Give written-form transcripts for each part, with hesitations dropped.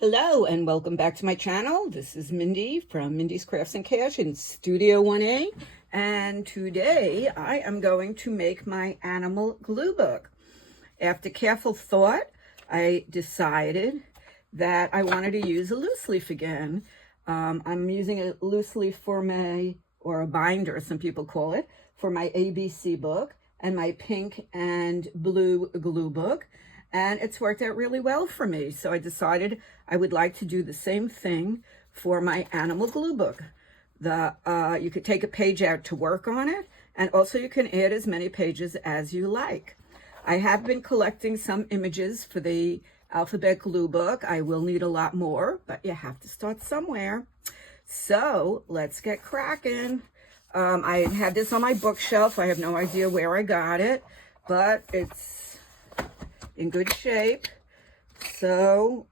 Hello and welcome back to my channel. This is Mindy from Mindy's Crafts and Cash in Studio 1A, and today I am going to make my animal glue book. After careful thought, I decided that I wanted to use a loose leaf again. I'm using a loose leaf for or a binder, some people call it, for my ABC book and my pink and blue glue book. And it's worked out really well for me. So I decided I would like to do the same thing for my animal glue book. You could take a page out to work on it, and also you can add as many pages as you like. I have been collecting some images for the alphabet glue book. I will need a lot more, but you have to start somewhere. So let's get cracking. I had this on my bookshelf. I have no idea where I got it, but it's in good shape. So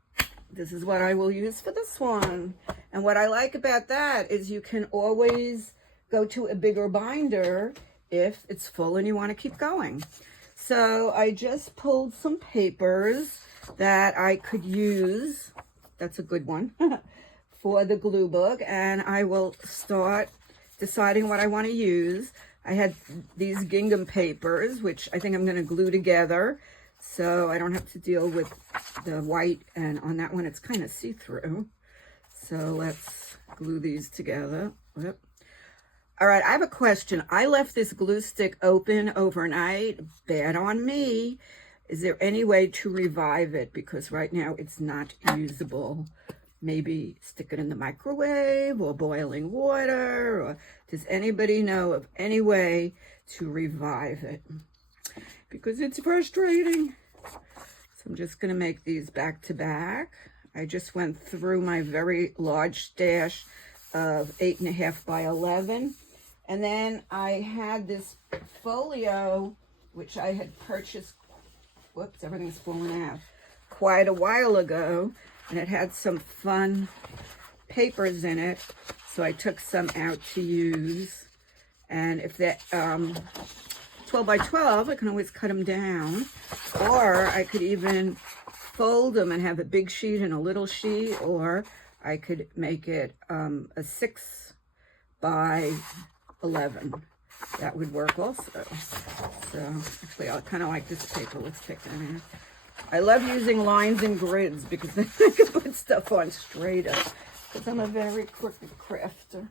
this is what I will use for this one. And what I like about that is you can always go to a bigger binder if it's full and you want to keep going. So I just pulled some papers that I could use. That's a good one for the glue book. And I will start deciding what I want to use. I had these gingham papers, which I think I'm going to glue together, so I don't have to deal with the white, and on that one it's kind of see-through. So let's glue these together. Yep. All right, I have a question. I left this glue stick open overnight. Bad on me. Is there any way to revive it? Because right now it's not usable. Maybe stick it in the microwave or boiling water, or does anybody know of any way to revive it? Because it's frustrating. So I'm just going to make these back to back. I just went through my very large stash of 8.5 by 11. And then I had this folio, which I had purchased, whoops, everything's falling out, quite a while ago. And it had some fun papers in it. So I took some out to use. And if that 12 by 12, I can always cut them down, or I could even fold them and have a big sheet and a little sheet, or I could make it a 6 by 11. That would work also. So actually I kind of like this paper. Let's take that in. I love using lines and grids because then I can put stuff on straighter, because I'm a very crooked crafter.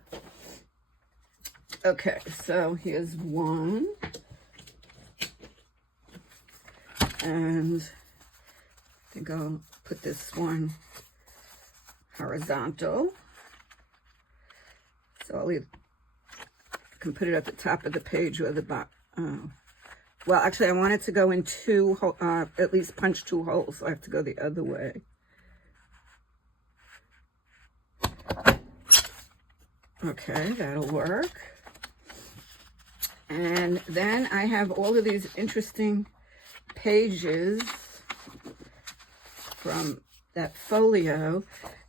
Okay, so here's one. And I think I'll put this one horizontal. So I can put it at the top of the page or the bottom. Well, actually, I want it to go in two, at least punch 2 holes. So I have to go the other way. Okay, that'll work. And then I have all of these interesting pages from that folio,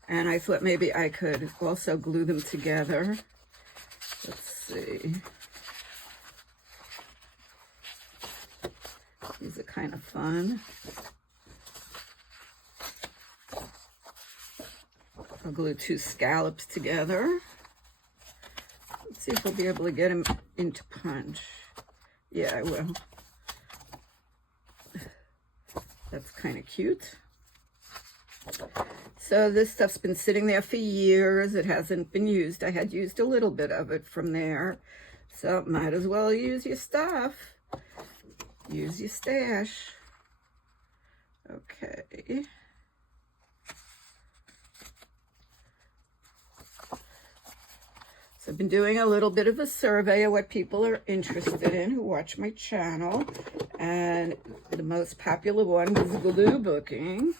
and I thought maybe I could also glue them together. Let's see. These are kind of fun. I'll glue 2 scallops together. Let's see if we'll be able to get them into punch. Yeah, I will. That's kind of cute. So this stuff's been sitting there for years. It hasn't been used. I had used a little bit of it from there. So might as well use your stuff. Use your stash. Okay. So I've been doing a little bit of a survey of what people are interested in who watch my channel. And the most popular one was glue booking.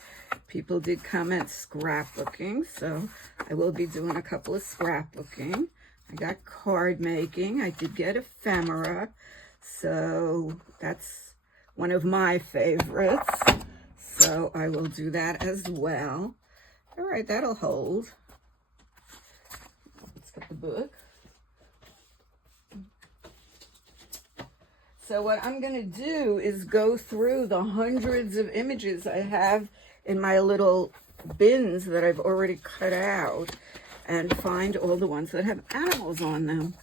People did comment scrapbooking, so I will be doing a couple of scrapbooking. I got card making. I did get ephemera, so that's one of my favorites. So I will do that as well. All right, that'll hold. Let's get the book. So what I'm going to do is go through the hundreds of images I have in my little bins that I've already cut out and find all the ones that have animals on them.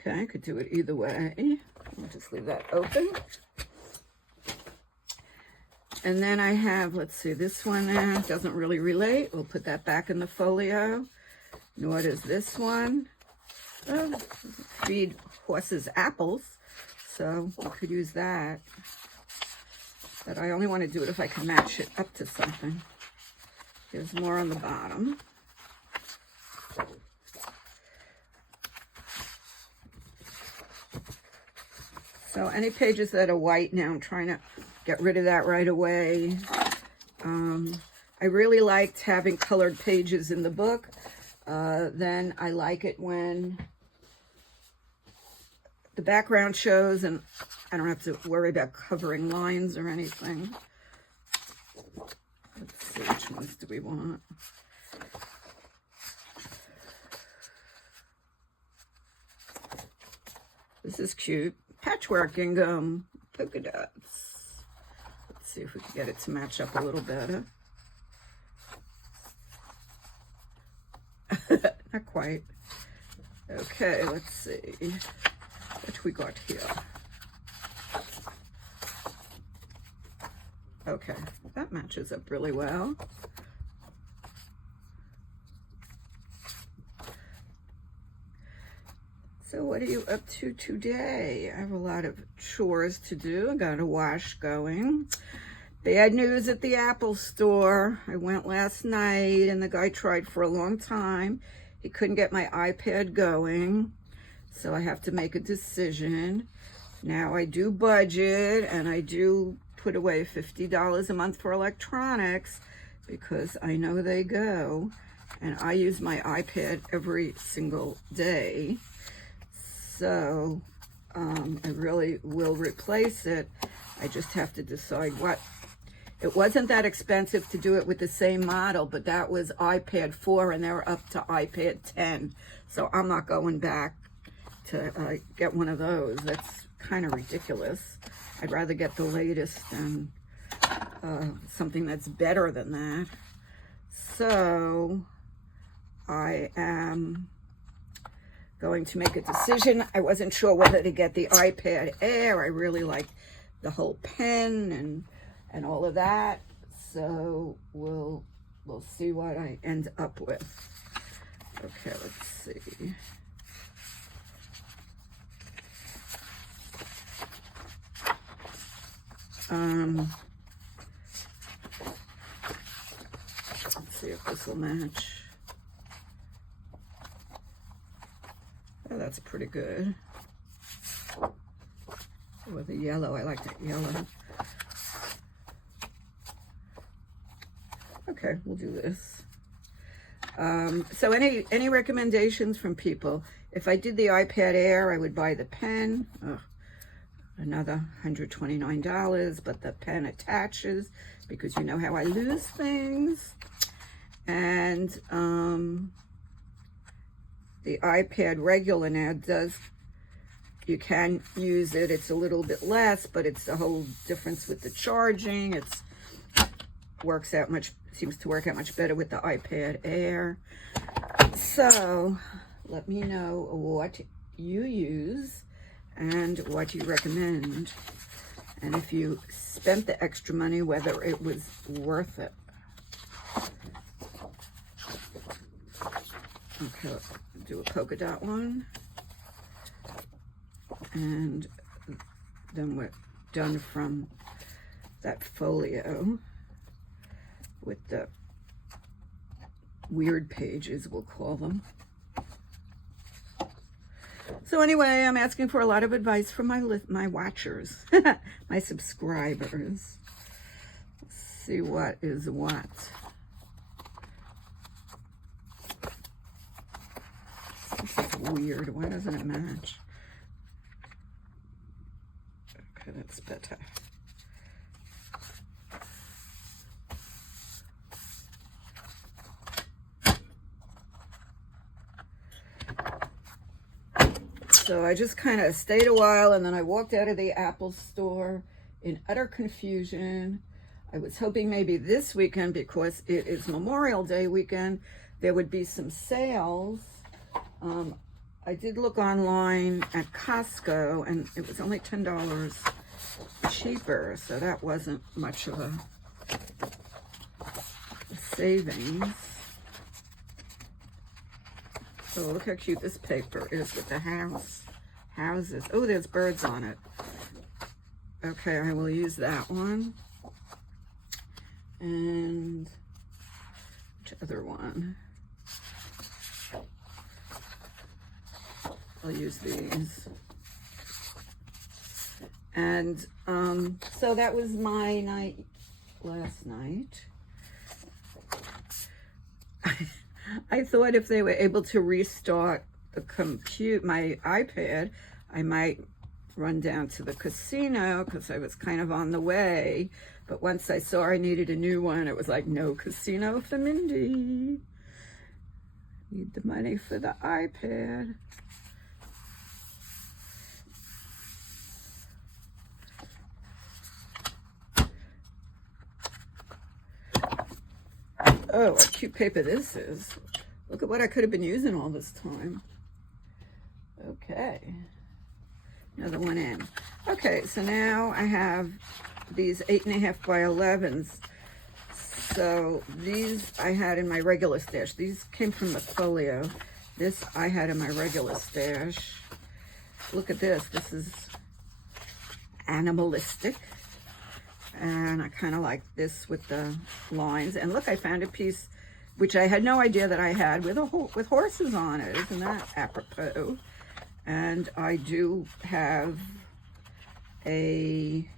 Okay, I could do it either way. I'll just leave that open. And then I have, let's see, this one there doesn't really relate. We'll put that back in the folio. Nor does this one. Oh, feed horses apples, so we could use that. But I only want to do it if I can match it up to something. There's more on the bottom. So any pages that are white now, I'm trying to get rid of that right away. I really liked having colored pages in the book. Then I like it when the background shows and I don't have to worry about covering lines or anything. Let's see, which ones do we want? This is cute. Patchwork gingham, polka dots. Let's see if we can get it to match up a little better. Not quite. Okay, let's see what we got here. Okay, that matches up really well. So what are you up to today? I have a lot of chores to do. I got a wash going. Bad news at the Apple store. I went last night and the guy tried for a long time. He couldn't get my iPad going. So I have to make a decision. Now I do budget and I do put away $50 a month for electronics because I know they go. And I use my iPad every single day. So I really will replace it. I just have to decide what. It wasn't that expensive to do it with the same model, but that was iPad 4 and they're up to iPad 10. So I'm not going back to get one of those. That's kind of ridiculous. I'd rather get the latest and something that's better than that. So I am going to make a decision. I wasn't sure whether to get the iPad Air. I really like the whole pen and all of that. So we'll see what I end up with. Okay, let's see. Let's see if this will match. Oh, that's pretty good. With the yellow, I like that yellow. Okay, we'll do this. So any recommendations from people? If I did the iPad Air, I would buy the pen. Oh, another $129, but the pen attaches because you know how I lose things. And the iPad regular now you can use it. It's a little bit less, but it's the whole difference with the charging. Seems to work out much better with the iPad Air. So let me know what you use and what you recommend. And if you spent the extra money, whether it was worth it. Okay, let's do a polka dot one. And then we're done from that folio with the weird pages, we'll call them. So anyway, I'm asking for a lot of advice from my watchers, my subscribers. Let's see what is what. This is weird. Why doesn't it match? Okay, that's better. So I just kind of stayed a while, and then I walked out of the Apple store in utter confusion. I was hoping maybe this weekend, because it is Memorial Day weekend, there would be some sales. I did look online at Costco, and it was only $10 cheaper, so that wasn't much of a savings. So look how cute this paper is with the houses. Oh, there's birds on it. Okay, I will use that one. And which other one? I'll use these. And so that was my night last night. I thought if they were able to restart my iPad, I might run down to the casino, because I was kind of on the way. But once I saw I needed a new one, it was like, no casino for Mindy. Need the money for the iPad. Oh, what cute paper this is. Look at what I could have been using all this time. Okay. Another one in. Okay, so now I have these 8.5 by 11s. So these I had in my regular stash. These came from the folio. This I had in my regular stash. Look at this. This is animalistic. And I kind of like this with the lines. And look, I found a piece which I had no idea that I had with horses on it. Isn't that apropos? And I do have a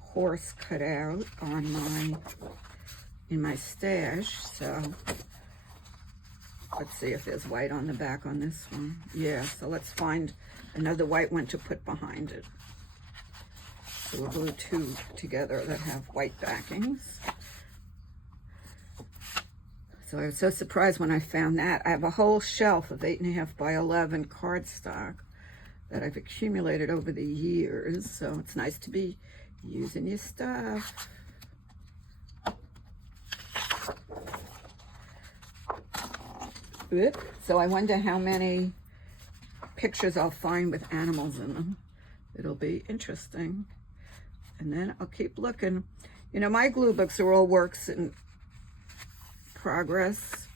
horse cut out on in my stash. So let's see if there's white on the back on this one. Yeah, so let's find another white one to put behind it. So we'll glue two together that have white backings. So I was so surprised when I found that. I have a whole shelf of 8.5 by 11 cardstock that I've accumulated over the years. So it's nice to be using your stuff. So I wonder how many pictures I'll find with animals in them. It'll be interesting. And then I'll keep looking. You know, my glue books are all works in progress.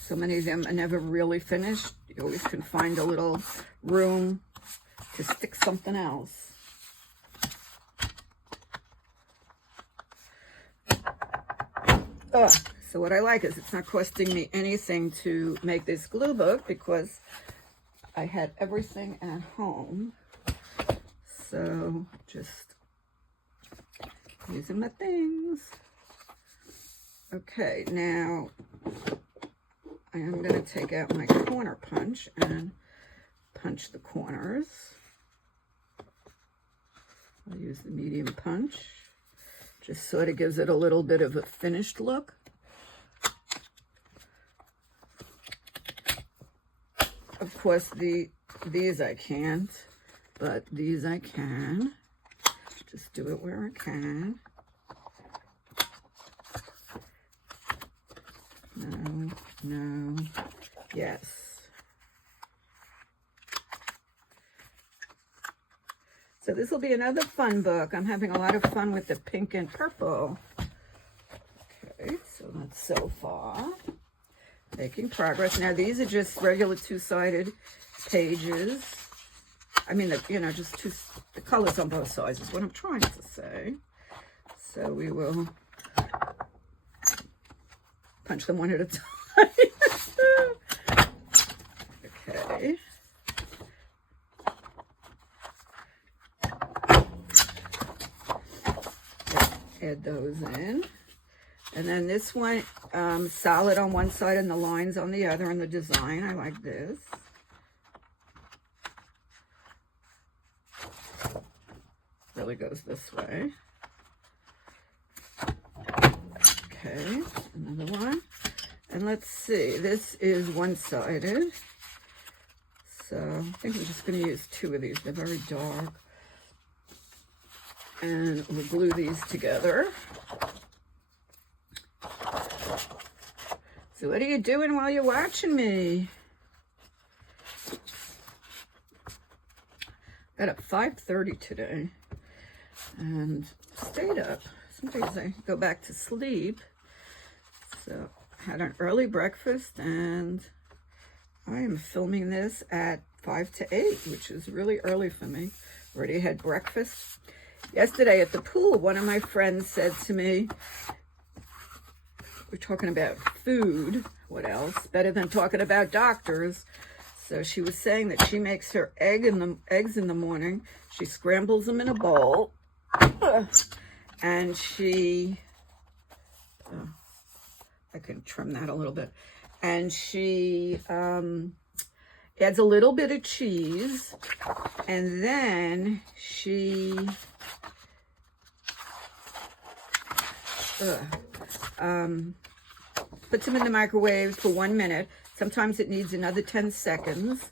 So many of them are never really finished. You always can find a little room to stick something else. So what I like is it's not costing me anything to make this glue book, because I had everything at home. So just using my things. Okay, now I am going to take out my corner punch and punch the corners. I'll use the medium punch. Just sort of gives it a little bit of a finished look. Of course, these I can't, but these I can. Just do it where I can. No, no, yes. So this will be another fun book. I'm having a lot of fun with the pink and purple. Okay, so that's so far. Making progress. Now these are just regular two-sided pages. I mean, just the colors on both sides is what I'm trying to say. So we will punch them one at a time. Okay. Add those in. And then this one, solid on one side and the lines on the other, and the design, I like this. Really goes this way. Okay, another one. And let's see, this is one-sided. So I think I'm just going to use 2 of these. They're very dark. And we'll glue these together. So what are you doing while you're watching me? Got up 5:30 today and stayed up. Some days I go back to sleep. So had an early breakfast, and I am filming this at 5 to 8, which is really early for me. Already had breakfast. Yesterday at the pool, one of my friends said to me, we're talking about food, what else? Better than talking about doctors. So she was saying that she makes her eggs in the morning. She scrambles them in a bowl, and she, I can trim that a little bit, and she adds a little bit of cheese, and then she puts them in the microwave for 1 minute. Sometimes it needs another 10 seconds.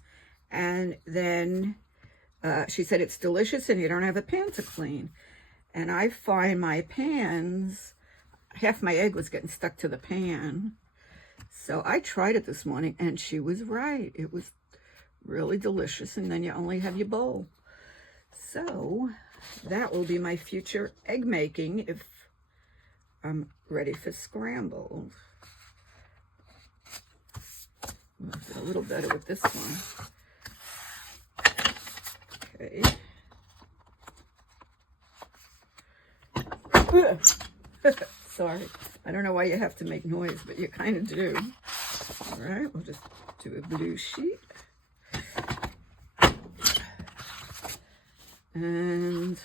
And then she said it's delicious and you don't have a pan to clean. And I find my pans, half my egg was getting stuck to the pan. So I tried it this morning and she was right. It was really delicious, and then you only have your bowl. So that will be my future egg making if I'm ready for scrambled. A little better with this one. Okay. Sorry. I don't know why you have to make noise, but you kind of do. All right, we'll just do a blue sheet. And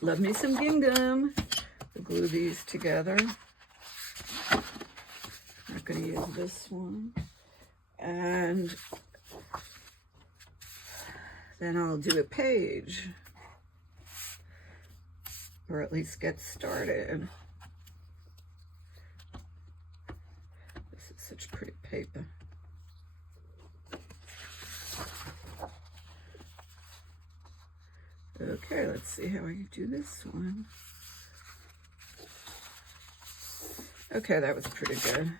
love me some gingham. We'll glue these together. I'm not going to use this one. And then I'll do a page, or at least get started. This is such pretty paper. Okay, let's see how I do this one. Okay, that was pretty good.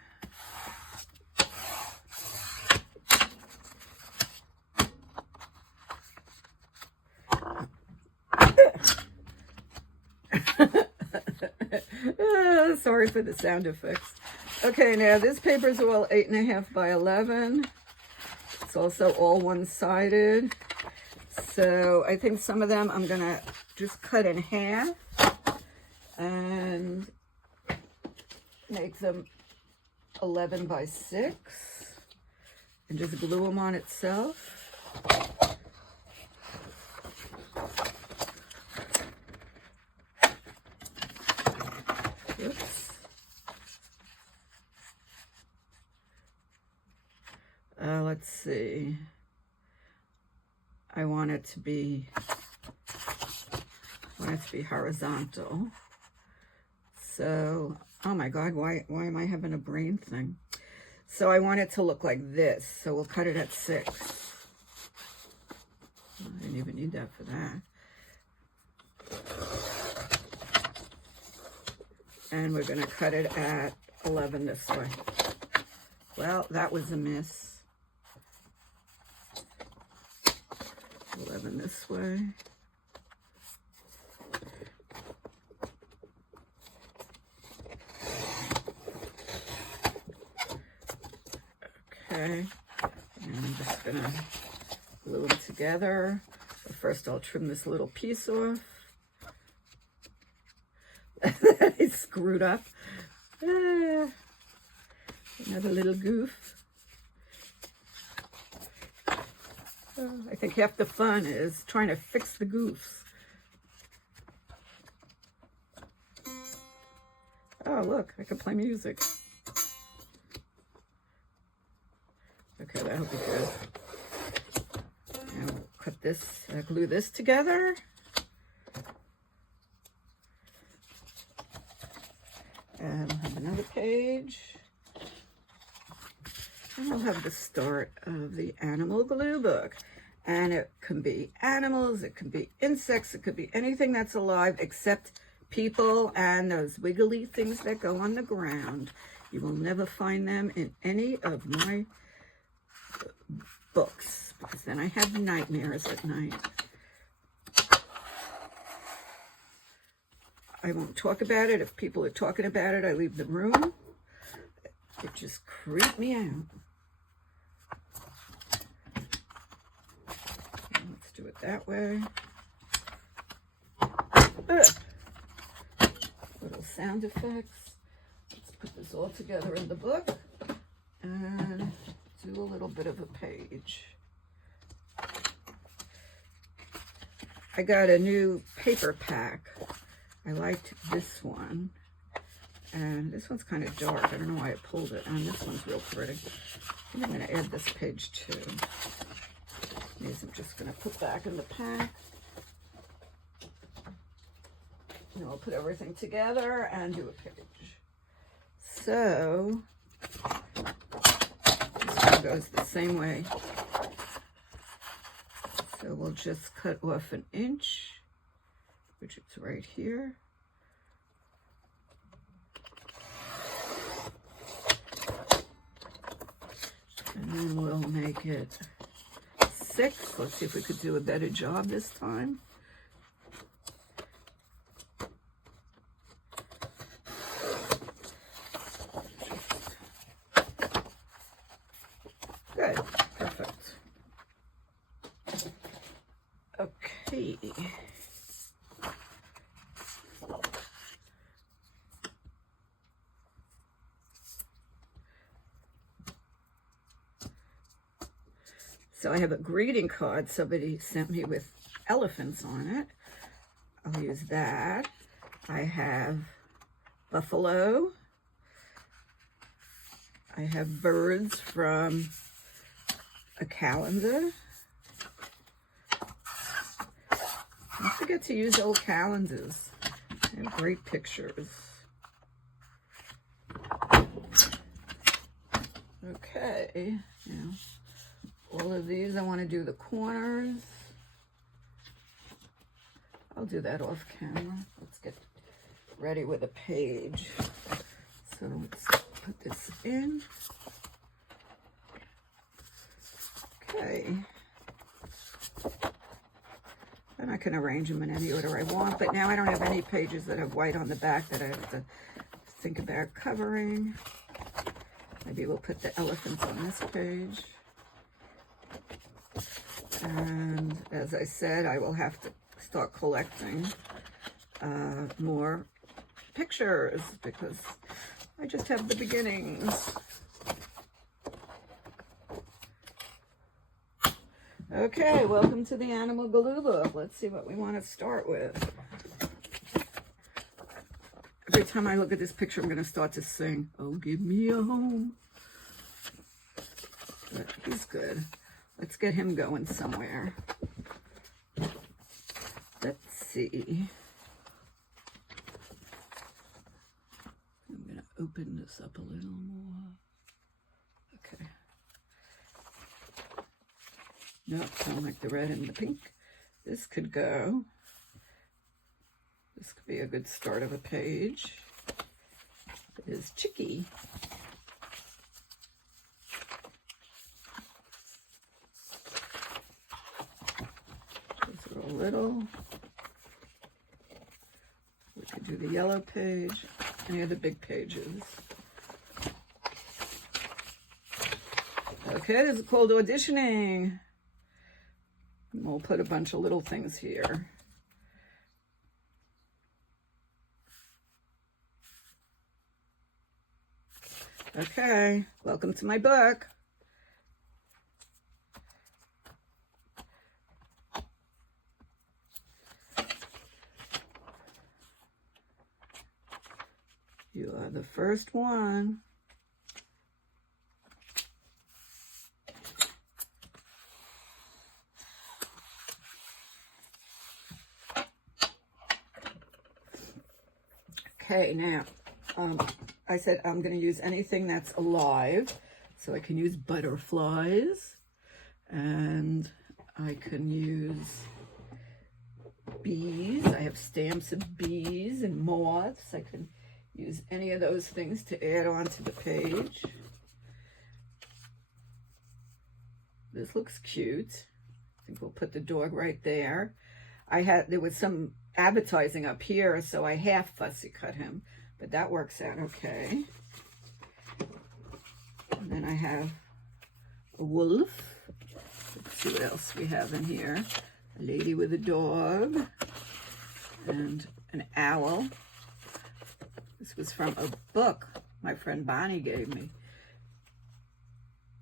Sorry for the sound effects. Okay, now this paper is all 8.5 by 11. It's also all one-sided. So I think some of them I'm gonna just cut in half and make them 11 by 6 and just glue them on itself. Oops. Let's see. I want it to be horizontal. So, oh my God, why am I having a brain thing? So I want it to look like this. So we'll cut it at 6. I didn't even need that for that. And we're going to cut it at 11 this way. Well, that was a miss. 11 this way. Okay, and I'm just gonna glue them together. But first I'll trim this little piece off. It's screwed up. Another little goof. I think half the fun is trying to fix the goofs. Oh, look, I can play music. Okay, that'll be good. Now we'll cut this, glue this together. And I'll have another page. And we'll have the start of the Animal Glue Book. And it can be animals, it can be insects, it could be anything that's alive except people and those wiggly things that go on the ground. You will never find them in any of my books, because then I have nightmares at night. I won't talk about it. If people are talking about it, I leave the room. It just creeped me out. Let's do it that way. Ugh. Little sound effects. Let's put this all together in the book and do a little bit of a page. I got a new paper pack. I liked this one, and this one's kind of dark. I don't know why I pulled it, and this one's real pretty. I think I'm going to add this page too. These I'm just going to put back in the pack. And I'll put everything together and do a page. So, this one goes the same way. So we'll just cut off an inch, which is right here. And then we'll make it 6. Let's see if we could do a better job this time. Good, perfect. Okay. So I have a greeting card somebody sent me with elephants on it. I'll use that. I have buffalo. I have birds from a calendar. Don't forget to use old calendars. They have great pictures. Okay, now all of these I want to do the corners. I'll do that off camera. Let's get ready with a page. So let's put this in. Okay. And I can arrange them in any order I want, but now I don't have any pages that have white on the back that I have to think about covering. Maybe we'll put the elephants on this page. And as I said, I will have to start collecting more pictures because I just have the beginnings. Okay, welcome to the Animal Glue Book. Let's see what we want to start with. Every time I look at this picture, I'm going to start to sing, "Oh, give me a home." But he's good. Let's get him going somewhere. Let's see. I'm going to open this up a little more. Okay. Nope, don't like the red and the pink. This could go. This could be a good start of a page. It is Chicky. These are a little. We could do the yellow page. Any of the big pages. Okay, this is called auditioning. We'll put a bunch of little things here. Okay, welcome to my book. You are the first one. Okay, now, I said I'm going to use anything that's alive. So I can use butterflies, and I can use bees. I have stamps of bees and moths. I can use any of those things to add on to the page. This looks cute. I think we'll put the dog right there. There was some advertising up here, so I half fussy cut him, but that works out okay. And then I have a wolf. Let's see what else we have in here. A lady with a dog and an owl. This was from a book my friend Bonnie gave me.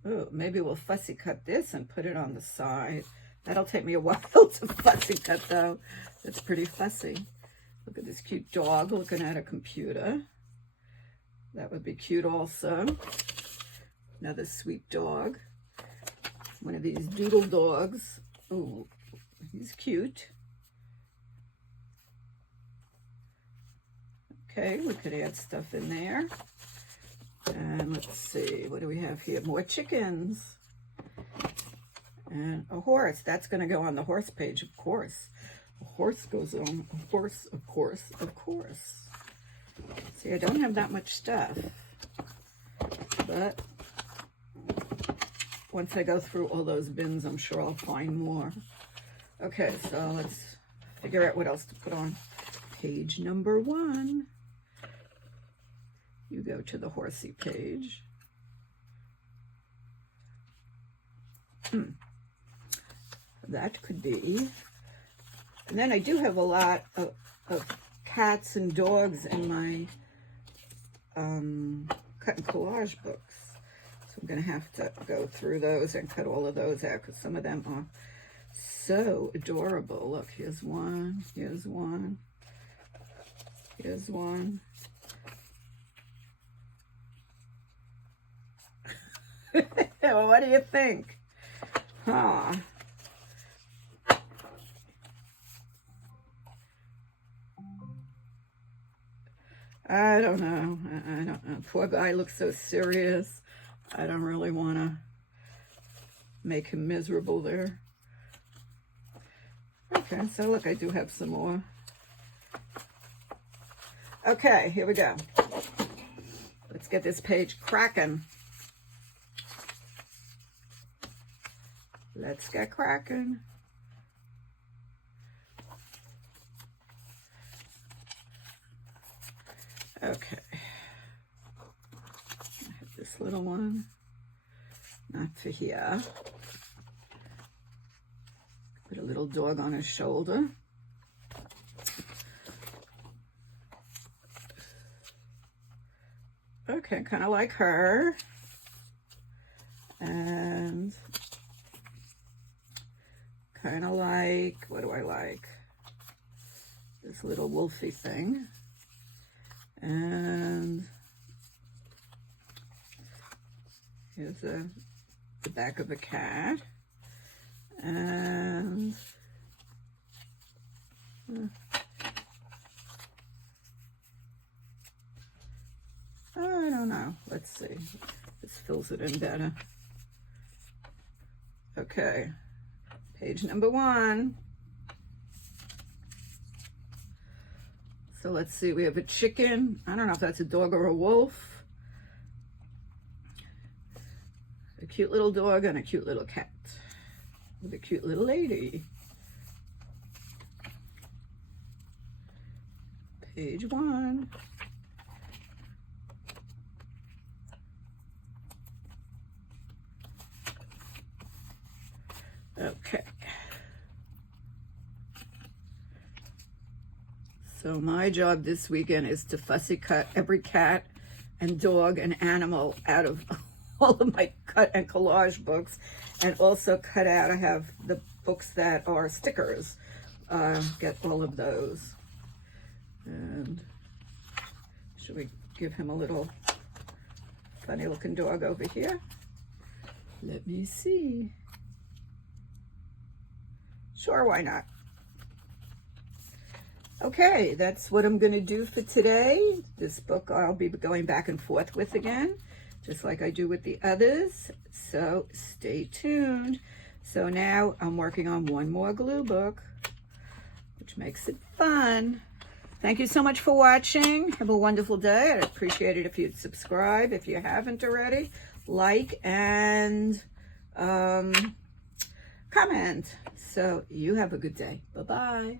Oh, maybe we'll fussy cut this and put it on the side. That'll take me a while to fussy cut though. That's pretty fussy. Look at this cute dog looking at a computer. That would be cute also. Another sweet dog. One of these doodle dogs. Oh, he's cute. Okay, we could add stuff in there. And let's see, what do we have here? More chickens. And a horse. That's going to go on the horse page, of course. A horse goes on. A horse, of course, of course. See, I don't have that much stuff. But once I go through all those bins, I'm sure I'll find more. Okay, so let's figure out what else to put on page number 1. You go to the horsey page. That could be. And then I do have a lot of cats and dogs in my cut and collage books. So I'm going to have to go through those and cut all of those out because some of them are so adorable. Look, here's one, here's one, here's one. Well, what do you think? Huh. I don't know. I don't know. Poor guy looks so serious. I don't really want to make him miserable there. Okay, so look, I do have some more. Okay, here we go. Let's get this page cracking. Let's get cracking. Okay. I have this little one. Not for here. Put a little dog on his shoulder. Okay, kind of like her. And kind of like, what do I like? This little wolfy thing. And here's the back of a cat. And I don't know. Let's see. This fills it in better. Okay. Page number 1. So let's see, we have a chicken. I don't know if that's a dog or a wolf. A cute little dog and a cute little cat. With a cute little lady. Page 1. Okay. So my job this weekend is to fussy cut every cat and dog and animal out of all of my cut and collage books, and also cut out, I have the books that are stickers, get all of those. And should we give him a little funny looking dog over here? Let me see. Sure, why not? Okay, that's what I'm going to do for today. This book I'll be going back and forth with again just like I do with the others. So stay tuned. So now I'm working on one more glue book, which makes it fun. Thank you so much for watching. Have a wonderful day. I'd appreciate it if you'd subscribe if you haven't already. Like and comment. So you have a good day. Bye-bye.